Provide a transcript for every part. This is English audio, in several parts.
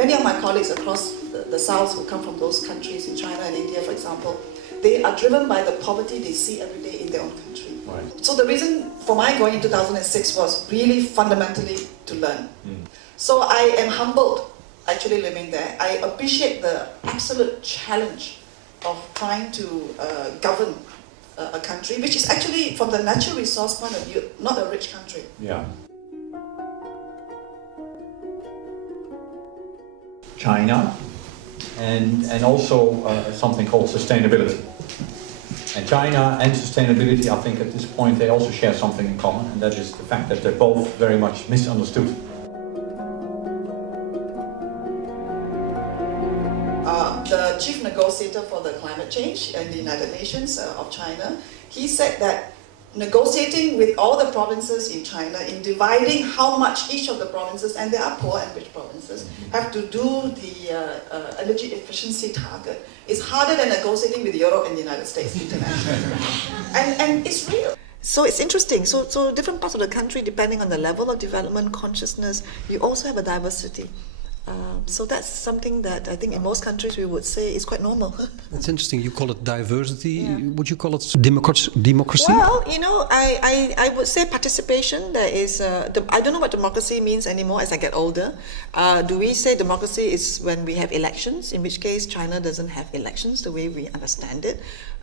many of my colleagues across the South who come from those countries in China and India, for example, they are driven by the poverty they see every day in their own country. Right. So the reason for my going in 2006 was really fundamentally to learn. So I am humbled actually living there. I appreciate the absolute challenge of trying to govern a country, which is actually, from the natural resource point of view, not a rich country. Yeah. China, and also something called sustainability. And China and sustainability, I think at this point, they also share something in common, and that is the fact that they're both very much misunderstood. The chief negotiator for the climate change in the United Nations of China, he said that negotiating with all the provinces in China in dividing how much each of the provinces, and there are poor and rich provinces, have to do the energy efficiency target is harder than negotiating with Europe and the United States internationally. and it's real. So it's interesting. So different parts of the country, depending on the level of development, consciousness, you also have a diversity. So that's something that I think in most countries we would say is quite normal. That's interesting. You call it diversity. Yeah. Would you call it democracy? Well, I would say participation. There is. I don't know what democracy means anymore as I get older. Do we say democracy is when we have elections? In which case, China doesn't have elections the way we understand it.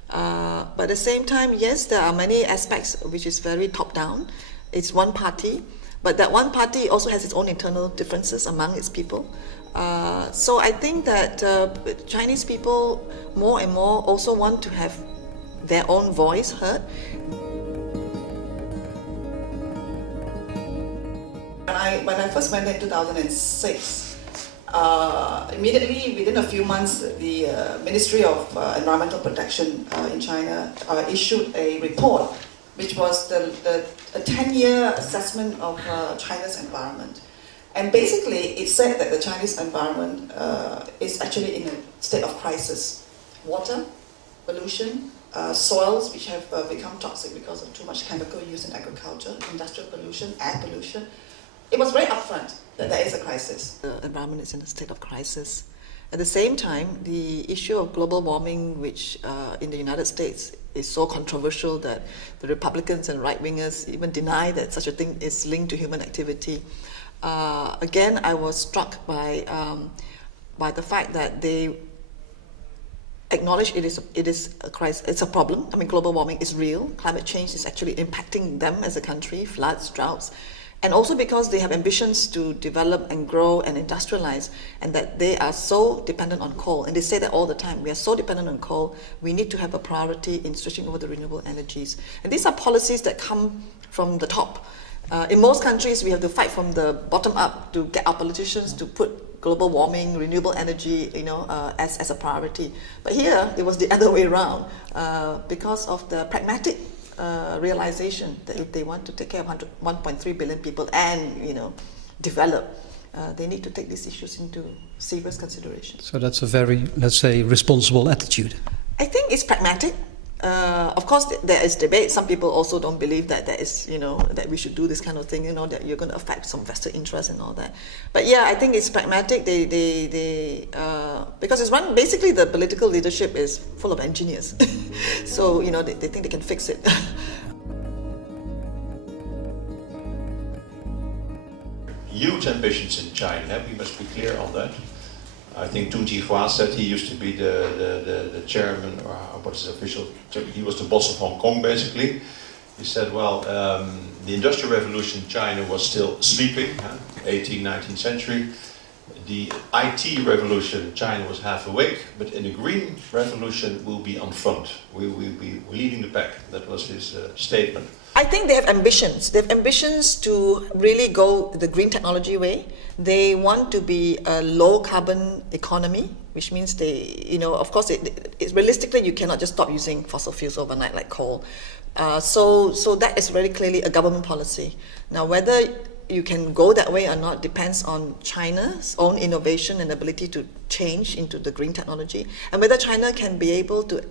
But at the same time, yes, there are many aspects which is very top-down. It's one party. But that one party also has its own internal differences among its people. So I think that Chinese people more and more also want to have their own voice heard. When I first went there in 2006, immediately within a few months, the Ministry of Environmental Protection in China issued a report, which was a 10-year assessment of China's environment. And basically, it said that the Chinese environment is actually in a state of crisis. Water, pollution, soils which have become toxic because of too much chemical use in agriculture, industrial pollution, air pollution. It was very upfront that there is a crisis. The environment is in a state of crisis. At the same time, the issue of global warming, which in the United States is so controversial that the Republicans and right-wingers even deny that such a thing is linked to human activity. Again, I was struck by the fact that they acknowledge it is a crisis, it's a problem. I mean, global warming is real. Climate change is actually impacting them as a country, floods, droughts. And also because they have ambitions to develop and grow and industrialize, and that they are so dependent on coal. And they say that all the time, we are so dependent on coal, we need to have a priority in switching over to renewable energies. And these are policies that come from the top. In most countries, we have to fight from the bottom up to get our politicians to put global warming, renewable energy, as a priority. But here, it was the other way around because of the pragmatic realization that if they want to take care of 1.3 billion people and develop, they need to take these issues into serious consideration. So that's a very, let's say, responsible attitude. I think it's pragmatic. Of course, there is debate. Some people also don't believe that there is, that we should do this kind of thing. That you're going to affect some vested interest and all that. But yeah, I think it's pragmatic. They because it's one. Basically, the political leadership is full of engineers, so they think they can fix it. Huge ambitions in China. We must be clear on that. I think Dun Jihua said he used to be the chairman, or what is the official, he was the boss of Hong Kong basically. He said, well, the Industrial Revolution in China was still sleeping, 18th, 19th century. The IT revolution in China was half awake, but in the Green Revolution we'll be on front. We will be leading the pack. That was his statement. I think they have ambitions. They have ambitions to really go the green technology way. They want to be a low carbon economy, which means they, of course, realistically you cannot just stop using fossil fuels overnight like coal. So that is very clearly a government policy. Now, whether you can go that way or not depends on China's own innovation and ability to change into the green technology, and whether China can be able to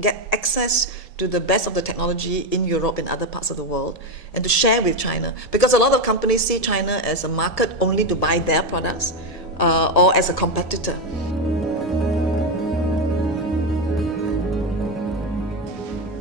get access to the best of the technology in Europe and other parts of the world, and to share with China. Because a lot of companies see China as a market only to buy their products, or as a competitor.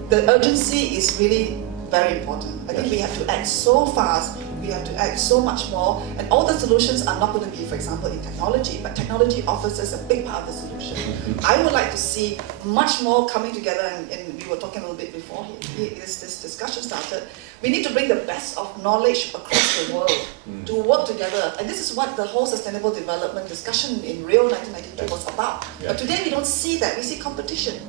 The urgency is really very important. I think we have to act so fast, we have to act so much more, and all the solutions are not going to be, for example, in technology, but technology offers us a big part of the solution. I would like to see much more coming together, and we were talking a little bit before this discussion started. We need to bring the best of knowledge across the world to work together, and this is what the whole sustainable development discussion in Rio 1992 was about. But today we don't see that, we see competition.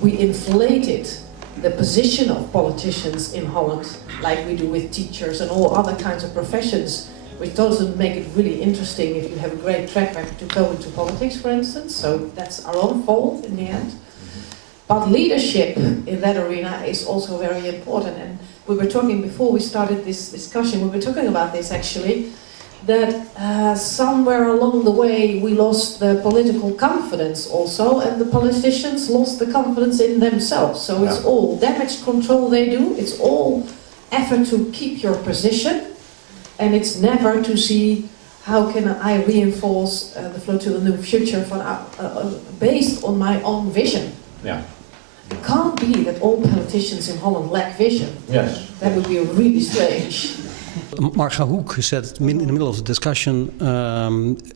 We inflated the position of politicians in Holland, like we do with teachers and all other kinds of professions, which doesn't make it really interesting if you have a great track record to go into politics, for instance. So that's our own fault in the end. But leadership in that arena is also very important. And we were talking before we started this discussion, we were talking about this actually, that somewhere along the way we lost the political confidence also, and the politicians lost the confidence in themselves. So it's all damage control they do, it's all effort to keep your position, and it's never to see how can I reinforce the flow to the new future based on my own vision. Yeah. It can't be that all politicians in Holland lack vision. Yes. That would be really strange. Marga Hoek said in the middle of the discussion,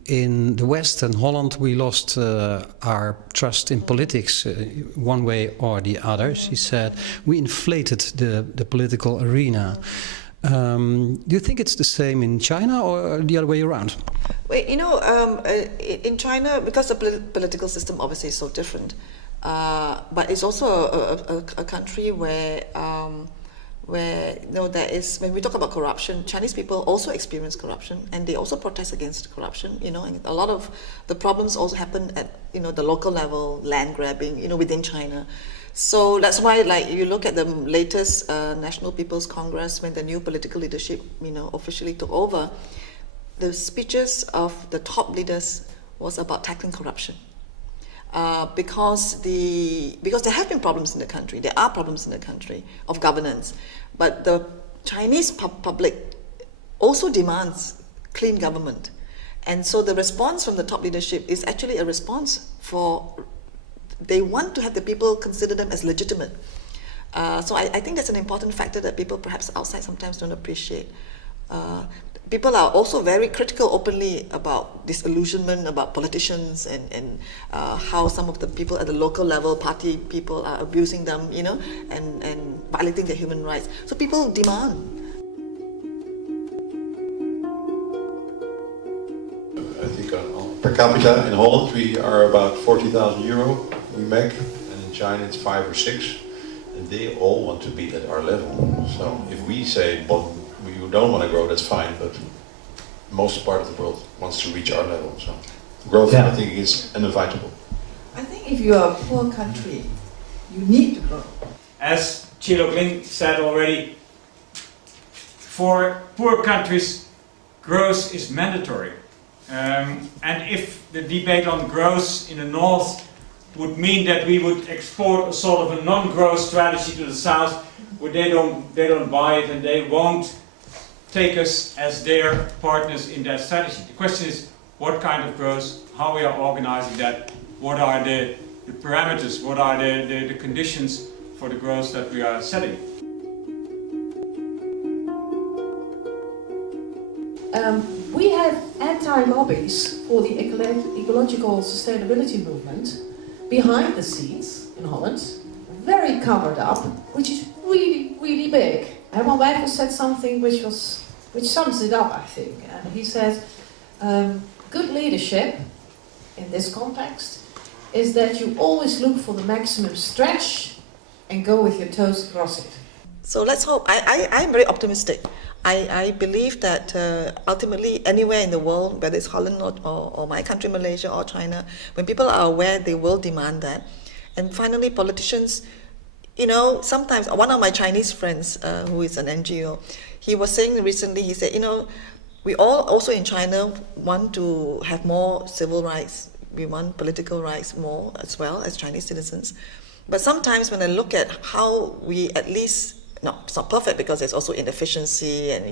in the West and Holland we lost our trust in politics one way or the other. She said we inflated the political arena. Do you think it's the same in China or the other way around? Well, you know, in China, because the political system obviously is so different, but it's also a country where you know, there is, when we talk about corruption, Chinese people also experience corruption, and they also protest against corruption, you know, and a lot of the problems also happen at, you know, the local level, land grabbing, you know, within China. So that's why, like, you look at the latest National People's Congress, when the new political leadership, you know, officially took over, the speeches of the top leaders was about tackling corruption. Because there have been problems in the country, there are problems in the country of governance, but the Chinese public also demands clean government, and so the response from the top leadership is actually a response for, they want to have the people consider them as legitimate. So I think that's an important factor that people perhaps outside sometimes don't appreciate. People are also very critical openly about disillusionment, about politicians, and how some of the people at the local level, party people, are abusing them, you know, and violating their human rights. So people demand. I think per capita in Holland we are about 40,000 euro we make, and in China it's 5 or 6, and they all want to be at our level. So if we say, but you don't want to grow, that's fine, but most part of the world wants to reach our level. So growth, I think, is inevitable. I think if you are a poor country, you need to grow. As Chee Yoke Ling said already, for poor countries, growth is mandatory. And if the debate on growth in the north would mean that we would export a sort of a non-growth strategy to the south, where they don't buy it and they won't take us as their partners in that strategy. The question is, what kind of growth, how we are organizing that, what are the parameters, what are the conditions for the growth that we are setting. We have anti-lobbies for the ecological sustainability movement behind the scenes in Holland, very covered up, which is really, really big. Herman Wijfels said something which sums it up, I think. And he says, good leadership in this context is that you always look for the maximum stretch and go with your toes across it. So let's hope. I'm very optimistic. I believe that ultimately anywhere in the world, whether it's Holland or my country, Malaysia or China, when people are aware, they will demand that. And finally, politicians, you know, sometimes one of my Chinese friends who is an NGO, he was saying recently, he said, you know, we all also in China want to have more civil rights. We want political rights more as well as Chinese citizens. But sometimes when I look at how we at least it's not perfect because there's also inefficiency and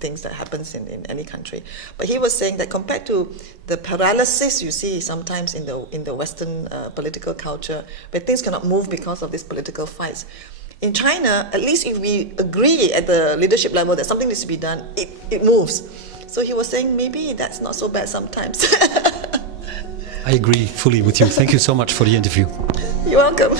things that happens in any country. But he was saying that compared to the paralysis you see sometimes in the Western political culture, where things cannot move because of these political fights, in China, at least if we agree at the leadership level that something needs to be done, it moves. So he was saying maybe that's not so bad sometimes. I agree fully with you. Thank you so much for the interview. You're welcome.